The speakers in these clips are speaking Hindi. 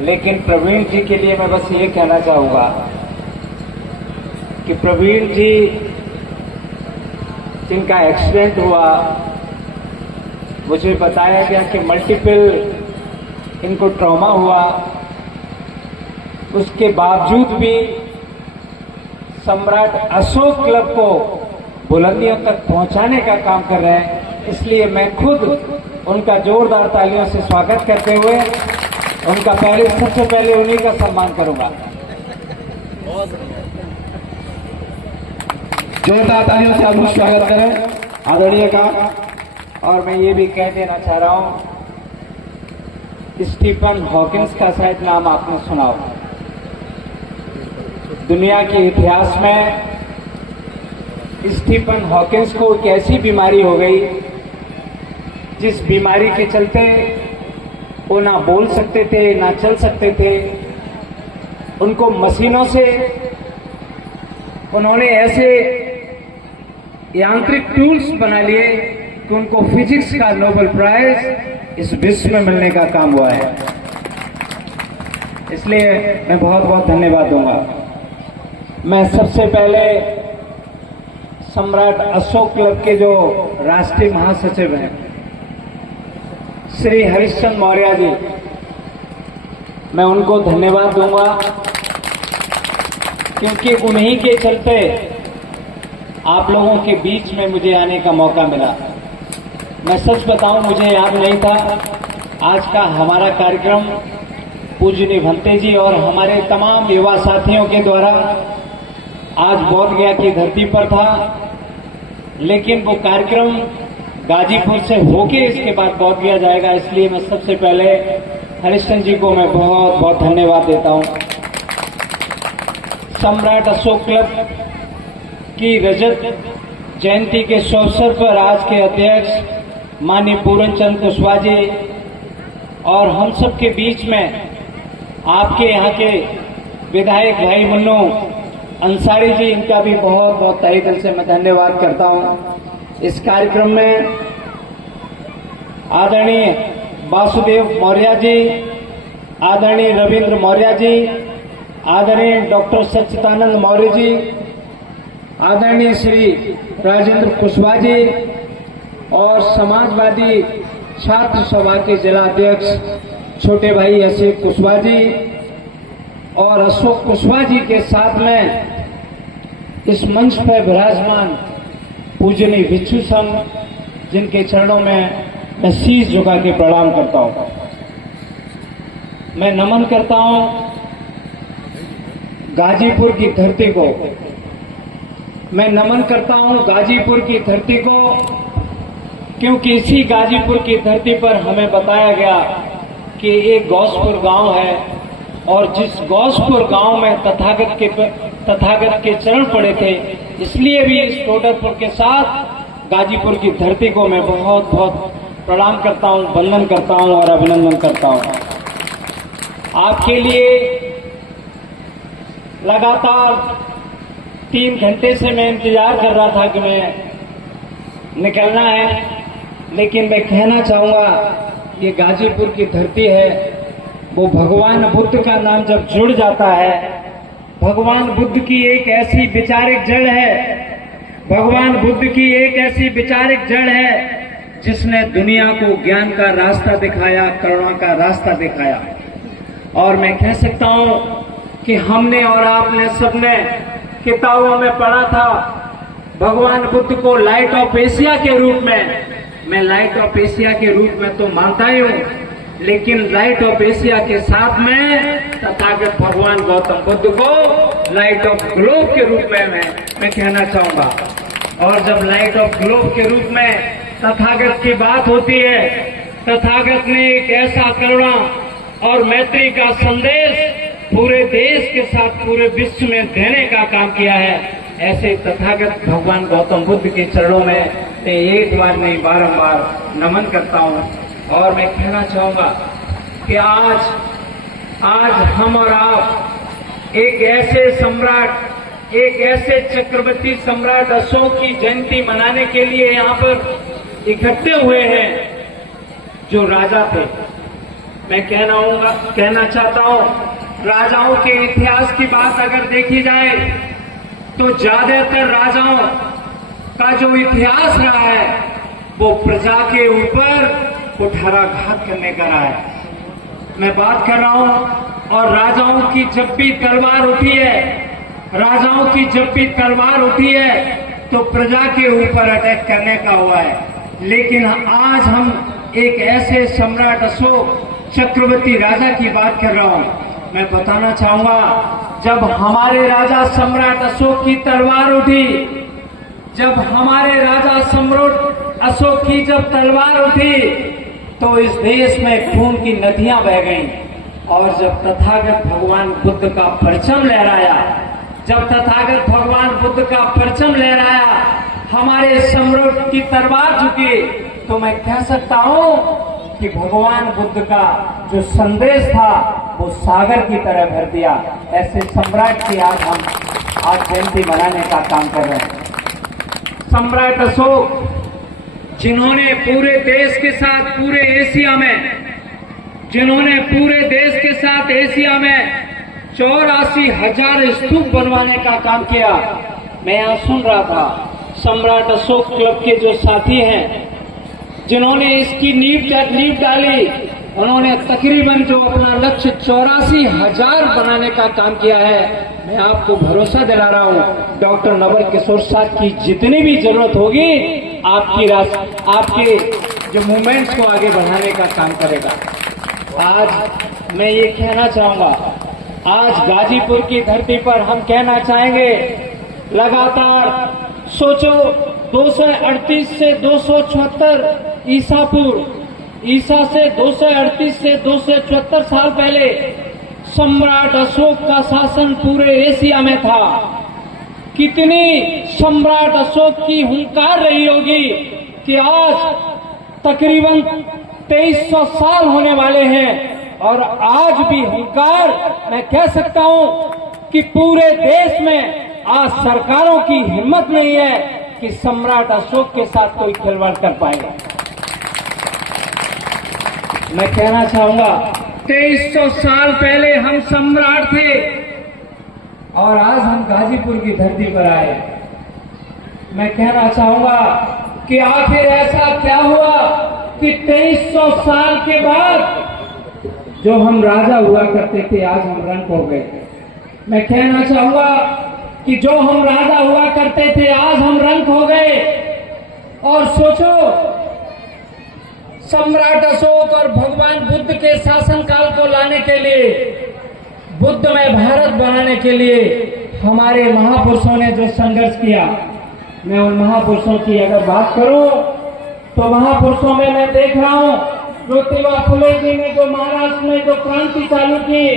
लेकिन प्रवीण जी के लिए मैं बस ये कहना चाहूँगा कि प्रवीण जी जिनका एक्सीडेंट हुआ, मुझे बताया गया कि मल्टीपल इनको ट्रॉमा हुआ, उसके बावजूद भी सम्राट अशोक क्लब को बुलंदियों तक पहुंचाने का काम कर रहे हैं। इसलिए मैं खुद उनका जोरदार तालियों से स्वागत करते हुए उनका सबसे पहले उन्हीं का सम्मान करूंगा। जोरदार तालियों से आप स्वागत करें आदरणीय का। और मैं ये भी कह देना चाह रहा हूं, स्टीफन हॉकिंस का शायद नाम आपने सुना हो। दुनिया के इतिहास में स्टीफन हॉकिंस को एक ऐसी बीमारी हो गई जिस बीमारी के चलते वो ना बोल सकते थे, ना चल सकते थे। उनको मशीनों से उन्होंने ऐसे यांत्रिक टूल्स बना लिए कि उनको फिजिक्स का नोबेल प्राइज इस विश्व में मिलने का काम हुआ है। इसलिए मैं बहुत बहुत धन्यवाद दूंगा। मैं सबसे पहले सम्राट अशोक क्लब के जो राष्ट्रीय महासचिव हैं श्री हरिश्चंद्र मौर्य जी, मैं उनको धन्यवाद दूंगा क्योंकि उन्हीं के चलते आप लोगों के बीच में मुझे आने का मौका मिला। मैं सच बताऊं, मुझे याद नहीं था आज का हमारा कार्यक्रम पूजनीय भंते जी और हमारे तमाम युवा साथियों के द्वारा आज बोधगया की धरती पर था, लेकिन वो कार्यक्रम गाजीपुर से होके इसके बाद बोधगया जाएगा। इसलिए मैं सबसे पहले हरिश्चंद्र जी को मैं बहुत बहुत धन्यवाद देता हूं। सम्राट अशोक क्लब की रजत जयंती के शुभ अवसर पर आज के अध्यक्ष माननीय पूरन चंद कुशवाहा जी और हम सब के बीच में आपके यहाँ के विधायक भाई मुन्नू अंसारी जी, इनका भी बहुत बहुत तहे दिल से मैं धन्यवाद करता हूँ। इस कार्यक्रम में आदरणीय वासुदेव मौर्य जी, आदरणीय रविंद्र मौर्य जी, आदरणीय डॉक्टर सच्चिदानंद मौर्य जी, आदरणीय श्री राजेंद्र कुशवाहा जी और समाजवादी छात्र सभा के जिला अध्यक्ष छोटे भाई अशोक कुशवाहा जी और अशोक कुशवाहा जी के साथ में इस मंच पर विराजमान पूजनीय भिक्षु संघ, जिनके चरणों में मैं शीश झुका के प्रणाम करता हूं। मैं नमन करता हूं गाजीपुर की धरती को, मैं नमन करता हूं गाजीपुर की धरती को, क्योंकि इसी गाजीपुर की धरती पर हमें बताया गया कि एक गौसपुर गांव है और जिस गौसपुर गांव में तथागत के चरण पड़े थे, इसलिए भी इस टोडरपुर के साथ गाजीपुर की धरती को मैं बहुत बहुत प्रणाम करता हूं, वंदन करता हूं और अभिनंदन करता हूं। आपके लिए लगातार 3 घंटे से मैं इंतजार कर रहा था कि मैं निकलना है, लेकिन मैं कहना चाहूंगा ये गाजीपुर की धरती है, वो भगवान बुद्ध का नाम जब जुड़ जाता है, भगवान बुद्ध की एक ऐसी विचारिक जड़ है, भगवान बुद्ध की एक ऐसी विचारिक जड़ है जिसने दुनिया को ज्ञान का रास्ता दिखाया, करुणा का रास्ता दिखाया। और मैं कह सकता हूं कि हमने और आपने सबने किताबों में पढ़ा था भगवान बुद्ध को लाइट ऑफ एशिया के रूप में। मैं लाइट ऑफ एशिया के रूप में तो मानता ही हूं, लेकिन लाइट ऑफ एशिया के साथ में तथागत भगवान गौतम बुद्ध को लाइट ऑफ ग्लोब के रूप में मैं कहना चाहूंगा। और जब लाइट ऑफ ग्लोब के रूप में तथागत की बात होती है, तथागत ने एक ऐसा करुणा और मैत्री का संदेश पूरे देश के साथ पूरे विश्व में देने का काम किया है। ऐसे तथागत भगवान गौतम बुद्ध के चरणों में मैं एक बार नहीं बारंबार नमन करता हूं। और मैं कहना चाहूंगा कि आज हम और आप एक ऐसे सम्राट, एक ऐसे चक्रवर्ती सम्राट अशोक की जयंती मनाने के लिए यहाँ पर इकट्ठे हुए हैं जो राजा थे, मैं कहना चाहता हूं, राजाओं के इतिहास की बात अगर देखी जाए तो ज्यादातर राजाओं का जो इतिहास रहा है वो प्रजा के ऊपर कुठाराघात करने का रहा है। मैं बात कर रहा हूं, और राजाओं की जब भी तलवार उठी है तो प्रजा के ऊपर अटैक करने का हुआ है। लेकिन आज हम एक ऐसे सम्राट अशोक चक्रवर्ती राजा की बात कर रहा हूं। मैं बताना चाहूंगा, जब हमारे राजा सम्राट अशोक की तलवार उठी, जब हमारे राजा सम्राट अशोक की जब तलवार उठी तो इस देश में खून की नदियां बह गईं। और जब तथागत भगवान बुद्ध का परचम लहराया, हमारे सम्राट की तलवार झुकी, तो मैं कह सकता हूं कि भगवान बुद्ध का जो संदेश था वो सागर की तरह भर दिया। ऐसे सम्राट की हम आज जयंती मनाने का काम कर रहे हैं। सम्राट अशोक, जिन्होंने पूरे देश के साथ पूरे एशिया में 84,000 स्तूप बनवाने का काम किया। मैं यहाँ सुन रहा था, सम्राट अशोक क्लब के जो साथी हैं जिन्होंने इसकी नींव डाली, उन्होंने तकरीबन जो अपना लक्ष्य 84,000 बनाने का काम किया है। मैं आपको भरोसा दिला रहा हूँ, डॉक्टर नवल किशोर साहब की जितनी भी जरूरत होगी आपके जो मूवमेंट्स को आगे बढ़ाने का काम करेगा। आज मैं ये कहना चाहूंगा, आज गाजीपुर की धरती पर हम कहना चाहेंगे, लगातार सोचो 238 से 274 ईसा से 238 से 274 साल पहले सम्राट अशोक का शासन पूरे एशिया में था। कितनी सम्राट अशोक की हुंकार रही होगी कि आज तकरीबन 2300 साल होने वाले हैं, और आज भी हुंकार, मैं कह सकता हूं कि पूरे देश में आज सरकारों की हिम्मत नहीं है कि सम्राट अशोक के साथ कोई खिलवाड़ कर पाएगा। मैं कहना चाहूंगा, 2300 साल पहले हम सम्राट थे और आज हम गाजीपुर की धरती पर आए। मैं कहना चाहूंगा कि आखिर ऐसा क्या हुआ कि 2300 साल के बाद जो हम राजा हुआ करते थे आज हम रंक हो गए। मैं कहना चाहूंगा कि जो हम राजा हुआ करते थे आज हम रंक हो गए। और सोचो, सम्राट अशोक और भगवान बुद्ध के शासनकाल को लाने के लिए, बुद्धमय भारत बनाने के लिए हमारे महापुरुषों ने जो संघर्ष किया, मैं उन महापुरुषों की अगर बात करूं तो महापुरुषों में मैं देख रहा हूं, ज्योतिबा फुले जी ने जो महाराष्ट्र में जो क्रांति चालू की,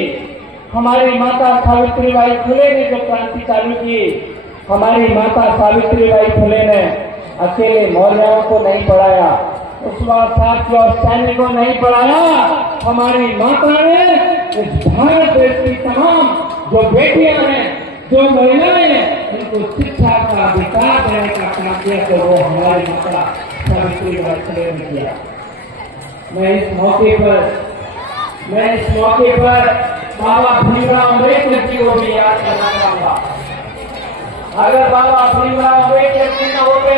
हमारी माता सावित्रीबाई फुले ने जो क्रांति चालू की, हमारी माता सावित्रीबाई फुले ने अकेले मौर्यों को नहीं पढ़ाया, उस साथ और सैन्य को नहीं पढ़ाया, हमारी माता ने इस भारत देश की तमाम जो बेटियां हैं, जो महिलाएं हैं, उनको शिक्षा का अधिकार देने का काम किया, तो वो हमारी माता सावित्रीबाई फुले ने किया। मैं इस मौके पर बाबा भीमराव अम्बेडकर जी को भी याद करना चाहूंगा। अगर बाबा भीमराव अम्बेडकर जी न होते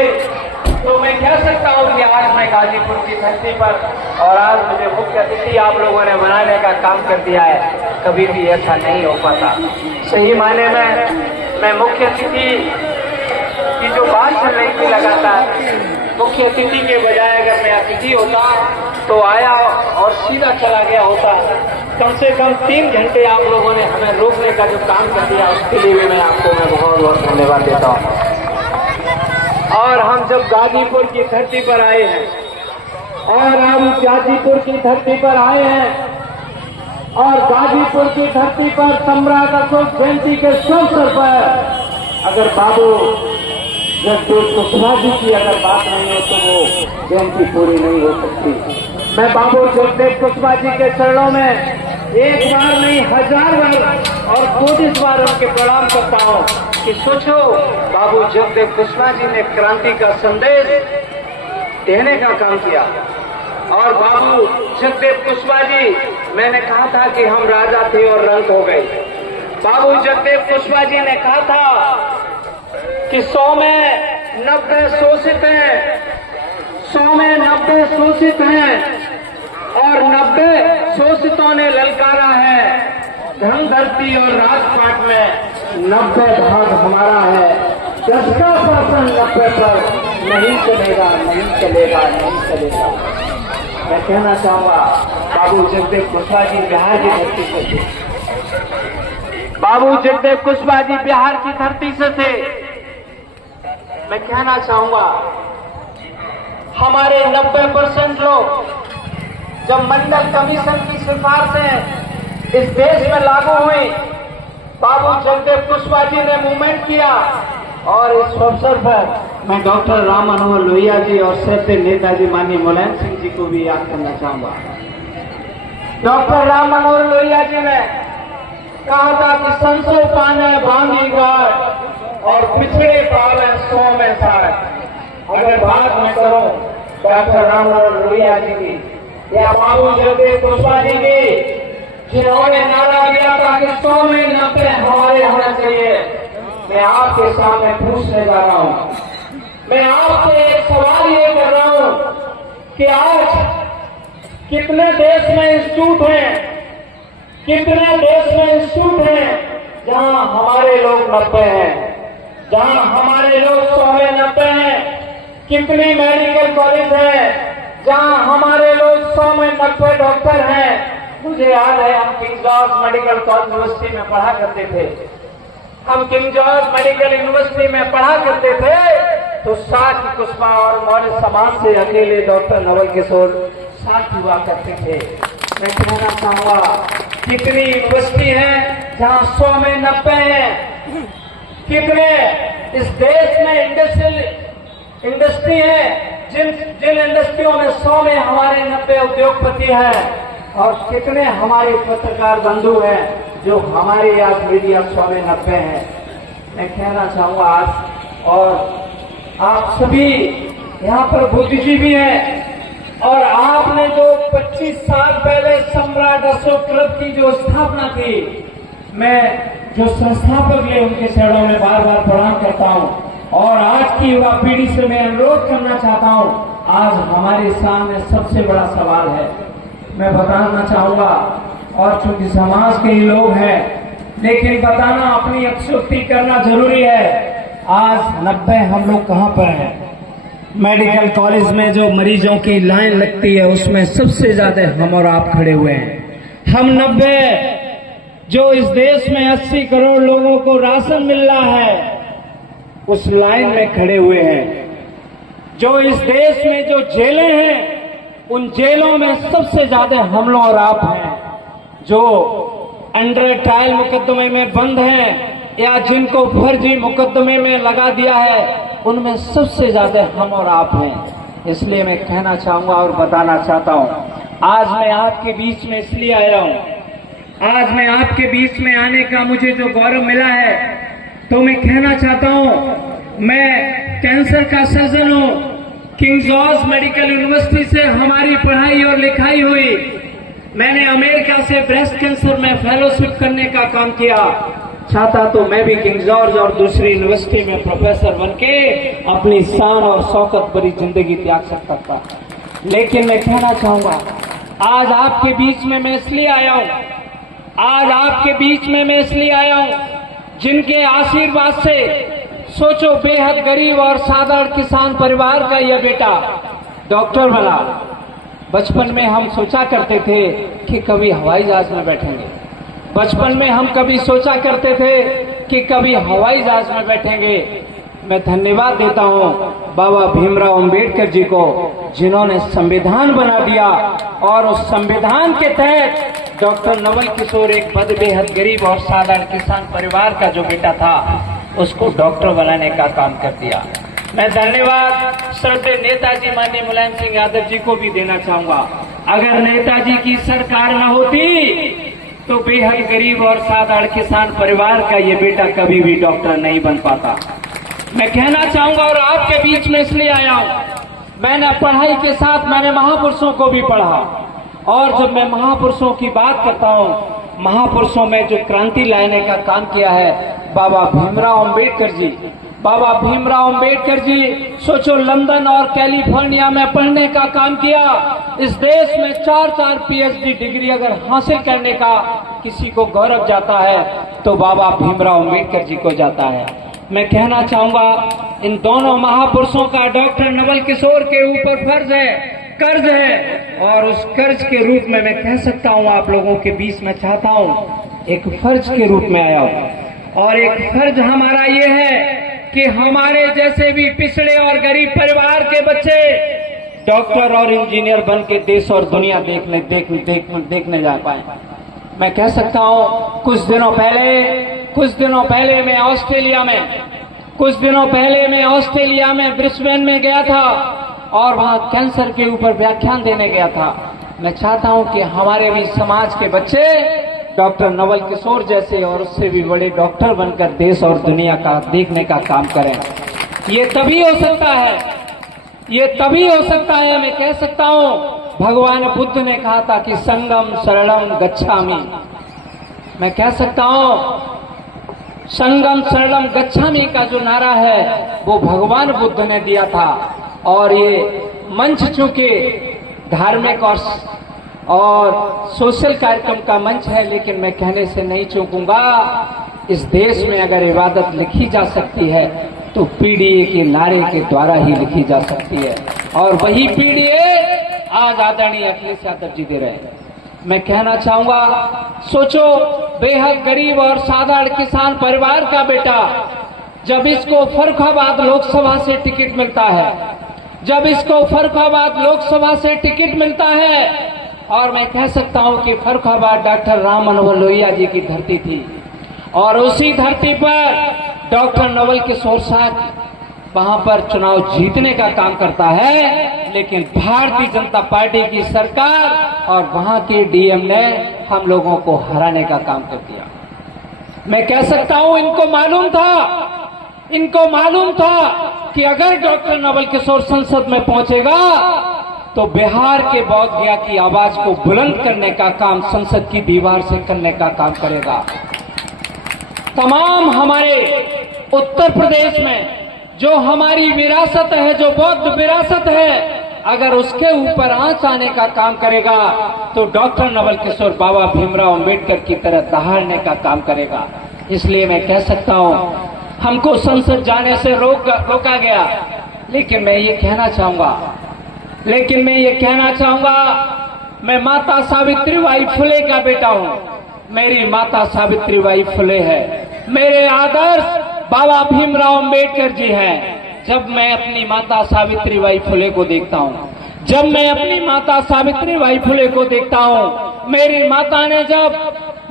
तो मैं कह सकता हूं कि आज मैं गाजीपुर की धरती पर, और आज मुझे मुख्य अतिथि आप लोगों ने बनाने का काम कर दिया है, कभी भी ऐसा नहीं हो पाता। सही मायने में मैं मुख्य अतिथि की जो बात चल रही थी लगातार, मुख्य अतिथि के बजाय अगर मैं अतिथि होता तो आया और सीधा चला गया होता। कम से कम 3 घंटे आप लोगों ने हमें रोकने का जो काम कर दिया, उसके लिए भी मैं बहुत बहुत धन्यवाद देता हूँ। और हम जब गाजीपुर की धरती पर आए हैं, और हम गाजीपुर की धरती पर आए हैं, और गाजीपुर की धरती पर सम्राट अशोक जयंती के अवसर पर अगर बाबू जगदेव कुशवाहा जी की अगर बात नहीं हो तो वो जयंती पूरी नहीं हो सकती। मैं बाबू जगदेव कुशवाहा जी के चरणों में एक बार नहीं 1000 बार और 25 बार उनके प्रणाम करता हूँ कि सोचो, बाबू जगदेव कुशवाहा जी ने क्रांति का संदेश देने का काम किया। और बाबू जगदेव कुशवाहा जी, मैंने कहा था कि हम राजा थे और रंक हो गए। बाबू जगदेव कुशवाहा जी ने कहा था कि 100 में 90 शोषित हैं, 100 में 90 शोषित हैं और 90 शोषितों ने ललकारा है। धन धरती और राजपाट में 90 भाग हमारा है। 10 का शासन 90 पर नहीं चलेगा, नहीं चलेगा, नहीं चलेगा। मैं कहना चाहूंगा बाबू जगदेव कुशवाहा जी बिहार की धरती से थे। बाबू जगदेव कुशवाहा जी बिहार की धरती से थे। मैं कहना चाहूंगा हमारे 90% लोग जब मंडल कमीशन की सिफारिशें इस देश में लागू हुई, बाबू जगदेव कुशवाहा जी ने मूवमेंट किया और इस अवसर पर मैं डॉक्टर राम मनोहर लोहिया जी और सत्य नेताजी माननीय मुलायम सिंह जी को भी याद करना चाहूंगा। डॉक्टर राम मनोहर लोहिया जी ने कहा था कि 100 पाने बांधी गाड़ और पिछड़े पावे 100 में 60। अगर बात मैं करूं डॉक्टर राम मनोहर लोहिया जी की या बाबू जगदेव कुशवाहा जी की, जिन्होंने नारा दिया था कि 100 में 90 हमारे होना चाहिए, मैं आपके सामने पूछने जा रहा हूं। मैं आपसे एक सवाल ये कर रहा हूं कि आज कितने देश में इंस्टीट्यूट हैं, कितने देश में इंस्टीट्यूट हैं जहां हमारे लोग 90 हैं, जहां हमारे लोग 100 में 90 हैं। कितनी मेडिकल कॉलेज है जहां हमारे लोग 100 में 90 डॉक्टर हैं। मुझे याद है हम किंग जॉर्ज मेडिकल यूनिवर्सिटी में पढ़ा करते थे। हम किंग जॉर्ज मेडिकल यूनिवर्सिटी में पढ़ा करते थे तो साथ कुशवाहा और मौर्य समाज से अकेले डॉक्टर नवल किशोर साथ हुआ करते थे। मैं कहना चाहूंगा कितनी यूनिवर्सिटी है जहां 100 में 90 हैं। कितने इस देश में इंडस्ट्री है जिन इंडस्ट्रियों में 100 में हमारे 90 उद्योगपति हैं और कितने हमारे पत्रकार बंधु हैं जो हमारे आज मीडिया 100 में 90 हैं। मैं कहना चाहूंगा आज और आप सभी यहाँ पर बुद्धिजीवी हैं और आपने जो 25 साल पहले सम्राट अशोक क्लब की जो स्थापना की, मैं जो संस्थापक है उनके चरणों में बार बार प्रणाम करता हूं और आज की युवा पीढ़ी से मैं अनुरोध करना चाहता हूं। आज हमारे सामने सबसे बड़ा सवाल है, मैं बताना चाहूंगा और चूंकि समाज के ही लोग हैं लेकिन बताना अपनी अक्षुक्ति करना जरूरी है। आज 90 हम लोग कहां पर हैं? मेडिकल कॉलेज में जो मरीजों की लाइन लगती है उसमें सबसे ज्यादा हम और आप खड़े हुए हैं। हम 90 जो इस देश में 80 करोड़ लोगों को राशन मिल रहा है उस लाइन में खड़े हुए हैं। जो इस देश में जो जेलें हैं उन जेलों में सबसे ज्यादा हम लोग और आप हैं। जो अंडर ट्रायल मुकदमे में बंद हैं या जिनको फर्जी मुकदमे में लगा दिया है उनमें सबसे ज्यादा हम और आप हैं। इसलिए मैं कहना चाहूंगा और बताना चाहता हूं, आज मैं आपके बीच में इसलिए आया हूं, आज मैं आपके बीच में आने का मुझे जो गौरव मिला है तो मैं कहना चाहता हूं मैं कैंसर का सर्जन हूं। किंग जॉर्ज मेडिकल यूनिवर्सिटी से हमारी पढ़ाई और लिखाई हुई। मैंने अमेरिका से ब्रेस्ट कैंसर में फेलोशिप करने का काम किया। चाहता तो मैं भी किंग जॉर्ज और दूसरी यूनिवर्सिटी में प्रोफेसर बनके अपनी शान और शौकत भरी जिंदगी त्याग सकता था, लेकिन मैं कहना चाहूंगा आज आपके बीच में मैं इसलिए आया हूं, आज आपके बीच में मैं इसलिए आया हूं जिनके आशीर्वाद से सोचो बेहद गरीब और साधारण किसान परिवार का यह बेटा डॉक्टर बना। बचपन में हम सोचा करते थे कि कभी हवाई जहाज में बैठेंगे, बचपन में हम कभी सोचा करते थे कि कभी हवाई जहाज में बैठेंगे। मैं धन्यवाद देता हूं बाबा भीमराव अंबेडकर जी को जिन्होंने संविधान बना दिया और उस संविधान के तहत डॉक्टर नवल किशोर एक बेहद गरीब और साधारण किसान परिवार का जो बेटा था उसको डॉक्टर बनाने का काम कर दिया। मैं धन्यवाद श्रद्धेय नेताजी माननीय मुलायम सिंह यादव जी को भी देना चाहूंगा। अगर नेताजी की सरकार न होती तो बेहद गरीब और साधारण किसान परिवार का ये बेटा कभी भी डॉक्टर नहीं बन पाता। मैं कहना चाहूंगा और आपके बीच में इसलिए आया हूं मैंने पढ़ाई के साथ मैंने महापुरुषों को भी पढ़ा, और जब मैं महापुरुषों की बात करता हूँ, महापुरुषों में जो क्रांति लाने का काम किया है बाबा भीमराव अंबेडकर जी। बाबा भीमराव अंबेडकर जी सोचो, लंदन और कैलिफोर्निया में पढ़ने का काम किया। इस देश में 4-4 पीएचडी डिग्री अगर हासिल करने का किसी को गौरव जाता है तो बाबा भीमराव अंबेडकर जी को जाता है। मैं कहना चाहूंगा, इन दोनों महापुरुषों का डॉक्टर नवल किशोर के ऊपर फर्ज है, कर्ज है, और उस कर्ज के रूप में मैं कह सकता हूं आप लोगों के बीच में चाहता हूं एक फर्ज के रूप में आया हूं। और एक फर्ज हमारा ये है कि हमारे जैसे भी पिछड़े और गरीब परिवार के बच्चे डॉक्टर और इंजीनियर बन के देश और दुनिया देखने जा पाए। मैं कह सकता हूं, कुछ दिनों पहले मैं ऑस्ट्रेलिया में ब्रिस्बेन में गया था और वहां कैंसर के ऊपर व्याख्यान देने गया था। मैं चाहता हूं कि हमारे भी समाज के बच्चे डॉक्टर नवल किशोर जैसे और उससे भी बड़े डॉक्टर बनकर देश और दुनिया का देखने का काम करें। ये तभी हो सकता है, मैं कह सकता हूं, भगवान बुद्ध ने कहा था कि संगम शरणम गच्छामि। मैं कह सकता हूं, संगम शरणम गच्छामि का जो नारा है वो भगवान बुद्ध ने दिया था। और ये मंच चूंकि धार्मिक और सोशल कार्यक्रम का मंच है, लेकिन मैं कहने से नहीं चूकूंगा, इस देश में अगर इबादत लिखी जा सकती है तो पीडीए के नारे के द्वारा ही लिखी जा सकती है, और वही पीडीए आज आदरणीय अखिलेश यादव जी दे रहे हैं। मैं कहना चाहूंगा, सोचो, बेहद गरीब और साधारण किसान परिवार का बेटा जब इसको फर्रुखाबाद लोकसभा से टिकट मिलता है, और मैं कह सकता हूं कि फर्रुखाबाद डॉक्टर राम मनोहर लोहिया जी की धरती थी, और उसी धरती पर डॉक्टर नवल किशोर साहब वहां पर चुनाव जीतने का काम करता है, लेकिन भारतीय जनता पार्टी की सरकार और वहां के डीएम ने हम लोगों को हराने का काम कर दिया। मैं कह सकता हूं, इनको मालूम था कि अगर डॉक्टर नवल किशोर संसद में पहुंचेगा तो बिहार के बौद्ध गया की आवाज को बुलंद करने का काम संसद की दीवार से करने का काम करेगा। तमाम हमारे उत्तर प्रदेश में जो हमारी विरासत है, जो बौद्ध विरासत है, अगर उसके ऊपर आंच आने का काम करेगा तो डॉक्टर नवल किशोर बाबा भीमराव अंबेडकर की तरह दहाड़ने का काम करेगा। इसलिए मैं कह सकता हूं, हमको संसद जाने से रोका गया, लेकिन मैं ये कहना चाहूंगा, मैं माता सावित्रीबाई फुले का बेटा हूं। मेरी माता सावित्रीबाई फुले है, मेरे आदर्श बाबा भीमराव अंबेडकर जी हैं। जब मैं अपनी माता सावित्रीबाई फुले को देखता हूं, मेरी माता ने जब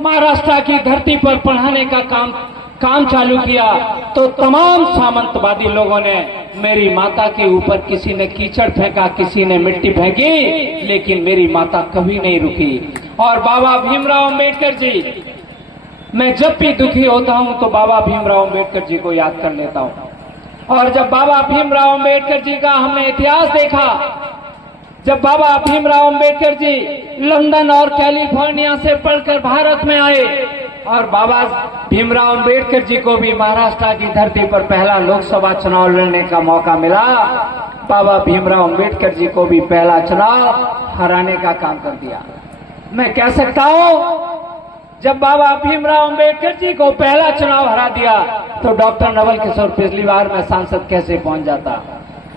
महाराष्ट्र की धरती पर पढ़ाने का काम चालू किया तो तमाम सामंतवादी लोगों ने मेरी माता के ऊपर, किसी ने कीचड़ फेंका, किसी ने मिट्टी फेंकी, लेकिन मेरी माता कभी नहीं रुकी। और बाबा भीमराव अंबेडकर जी, मैं जब भी दुखी होता हूं तो बाबा भीमराव अंबेडकर जी को याद कर लेता हूं। और जब बाबा भीमराव अंबेडकर जी का हमने इतिहास देखा, जब बाबा भीमराव अंबेडकर जी लंदन और कैलिफोर्निया से पढ़कर भारत में आए, और बाबा भीमराव अंबेडकर जी को भी महाराष्ट्र की धरती पर पहला लोकसभा चुनाव लड़ने का मौका मिला, बाबा भीमराव अंबेडकर जी को भी पहला चुनाव हराने का काम कर दिया। मैं कह सकता हूं, जब बाबा भीमराव अंबेडकर जी को पहला चुनाव हरा दिया तो डॉक्टर नवल किशोर पिछली बार में सांसद कैसे पहुंच जाता।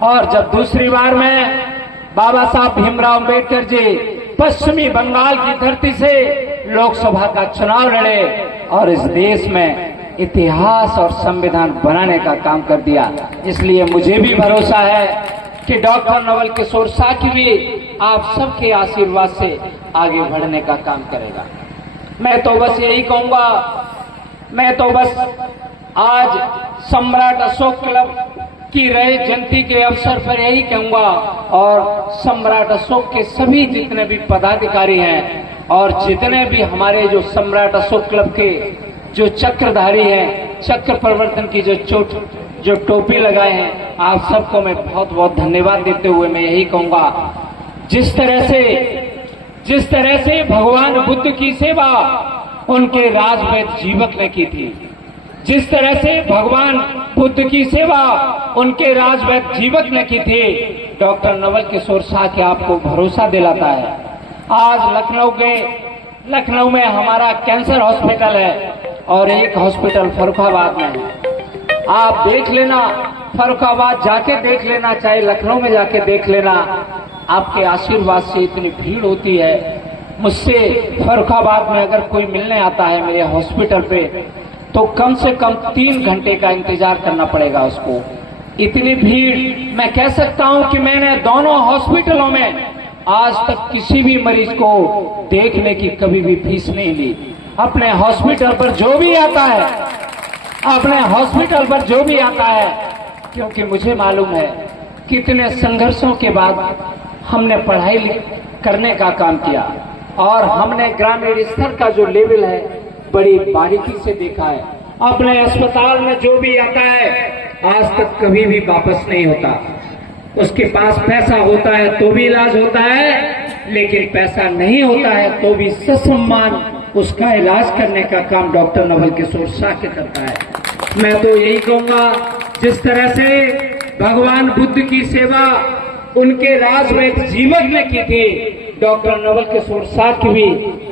और जब दूसरी बार में बाबा साहब भीमराव अंबेडकर जी पश्चिमी बंगाल की धरती से लोकसभा का चुनाव लड़े और इस देश में इतिहास और संविधान बनाने का काम कर दिया। इसलिए मुझे भी भरोसा है कि डॉक्टर नवल किशोर साहब भी आप सबके आशीर्वाद से आगे बढ़ने का काम करेगा। मैं तो बस यही कहूंगा, आज सम्राट अशोक क्लब की रहे जयंती के अवसर पर यही कहूंगा, और सम्राट अशोक के सभी जितने भी पदाधिकारी हैं और जितने भी हमारे जो सम्राट अशोक क्लब के जो चक्रधारी हैं, चक्र प्रवर्तन की जो टोपी लगाए हैं, आप सबको मैं बहुत बहुत धन्यवाद देते हुए मैं यही कहूंगा, जिस तरह से भगवान बुद्ध की सेवा उनके राजवैद जीवक ने की थी, जिस तरह से भगवान बुद्ध की सेवा उनके राजवैद जीवक ने की थी, डॉक्टर नवल किशोर शाह के आपको भरोसा दिलाता है। आज लखनऊ में हमारा कैंसर हॉस्पिटल है और एक हॉस्पिटल फर्रुखाबाद में है। आप देख लेना, फर्रुखाबाद जाके देख लेना, चाहे लखनऊ में जाके देख लेना, आपके आशीर्वाद से इतनी भीड़ होती है। मुझसे फर्रुखाबाद में अगर कोई मिलने आता है मेरे हॉस्पिटल पे, तो कम से कम 3 घंटे का इंतजार करना पड़ेगा उसको। इतनी भीड़, मैं कह सकता हूं कि मैंने दोनों हॉस्पिटलों में आज तक किसी भी मरीज को देखने की कभी भी फीस नहीं ली। अपने हॉस्पिटल पर जो भी आता है, क्योंकि मुझे मालूम है कितने संघर्षों के बाद हमने पढ़ाई करने का काम किया और हमने ग्रामीण स्तर का जो लेवल है बड़ी बारीकी से देखा है। अपने अस्पताल में जो भी आता है आज तक कभी भी वापस नहीं होता। उसके पास पैसा होता है तो भी इलाज होता है, लेकिन पैसा नहीं होता है तो भी ससम्मान उसका इलाज करने का काम डॉक्टर नवल किशोर शाह के करता है। मैं तो यही कहूंगा, जिस तरह से भगवान बुद्ध की सेवा उनके राजवैद जीवक ने की थी, डॉक्टर नवल किशोर शाह की भी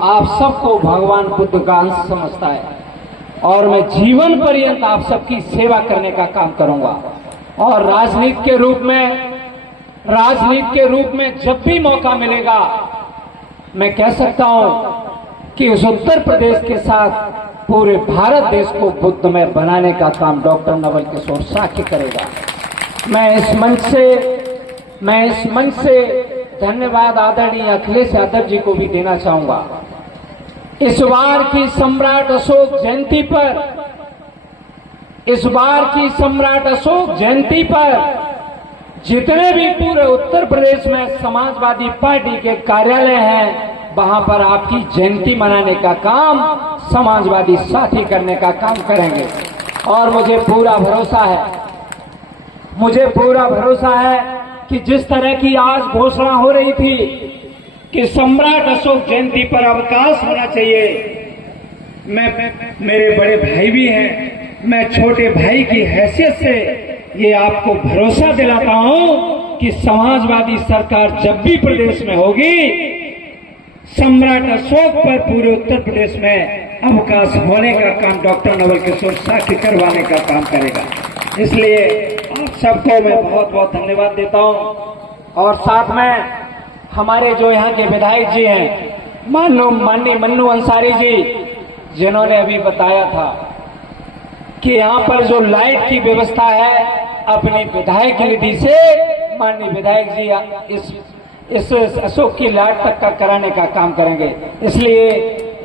आप सबको भगवान बुद्ध का अंश समझता है और मैं जीवन पर्यंत आप सबकी सेवा करने का काम करूंगा। और राजनीति के रूप में जब भी मौका मिलेगा, मैं कह सकता हूं कि उस उत्तर प्रदेश के साथ पूरे भारत देश को बुद्धमय बनाने का काम डॉक्टर नवल किशोर शाह की करेगा। मैं इस मंच से धन्यवाद आदरणीय अखिलेश यादव जी को भी देना चाहूंगा। इस बार की सम्राट अशोक जयंती पर जितने भी पूरे उत्तर प्रदेश में समाजवादी पार्टी के कार्यालय हैं, वहां पर आपकी जयंती मनाने का काम समाजवादी साथी करने का काम करेंगे। और मुझे पूरा भरोसा है कि जिस तरह की आज घोषणा हो रही थी कि सम्राट अशोक जयंती पर अवकाश होना चाहिए, मेरे बड़े भाई भी हैं, मैं छोटे भाई की हैसियत से ये आपको भरोसा दिलाता हूं कि समाजवादी सरकार जब भी प्रदेश में होगी, सम्राट अशोक पर पूरे उत्तर प्रदेश में अवकाश होने का काम डॉक्टर नवल किशोर शाह की करवाने का काम करेगा। इसलिए आप सबको मैं बहुत बहुत धन्यवाद देता हूं। और साथ में हमारे जो यहाँ के विधायक जी हैं, माननीय मन्नू अंसारी जी, जिन्होंने अभी बताया था कि यहाँ पर जो लाइट की व्यवस्था है अपनी विधायक निधि से माननीय विधायक जी इस अशोक की लाइट तक का कराने का काम करेंगे। इसलिए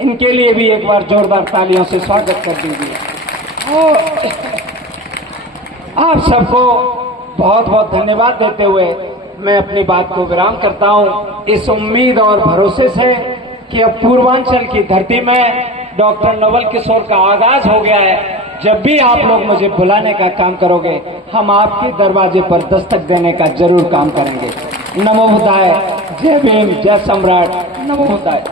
इनके लिए भी एक बार जोरदार तालियों से स्वागत कर दीजिए। और आप सबको बहुत बहुत धन्यवाद देते हुए मैं अपनी बात को विराम करता हूं, इस उम्मीद और भरोसे से कि अब पूर्वांचल की धरती में डॉक्टर नवल किशोर का आगाज हो गया है। जब भी आप लोग मुझे बुलाने का काम करोगे, हम आपके दरवाजे पर दस्तक देने का जरूर काम करेंगे। नमो बुद्धाय, जय भीम, जय सम्राट, नमो बुद्धाय।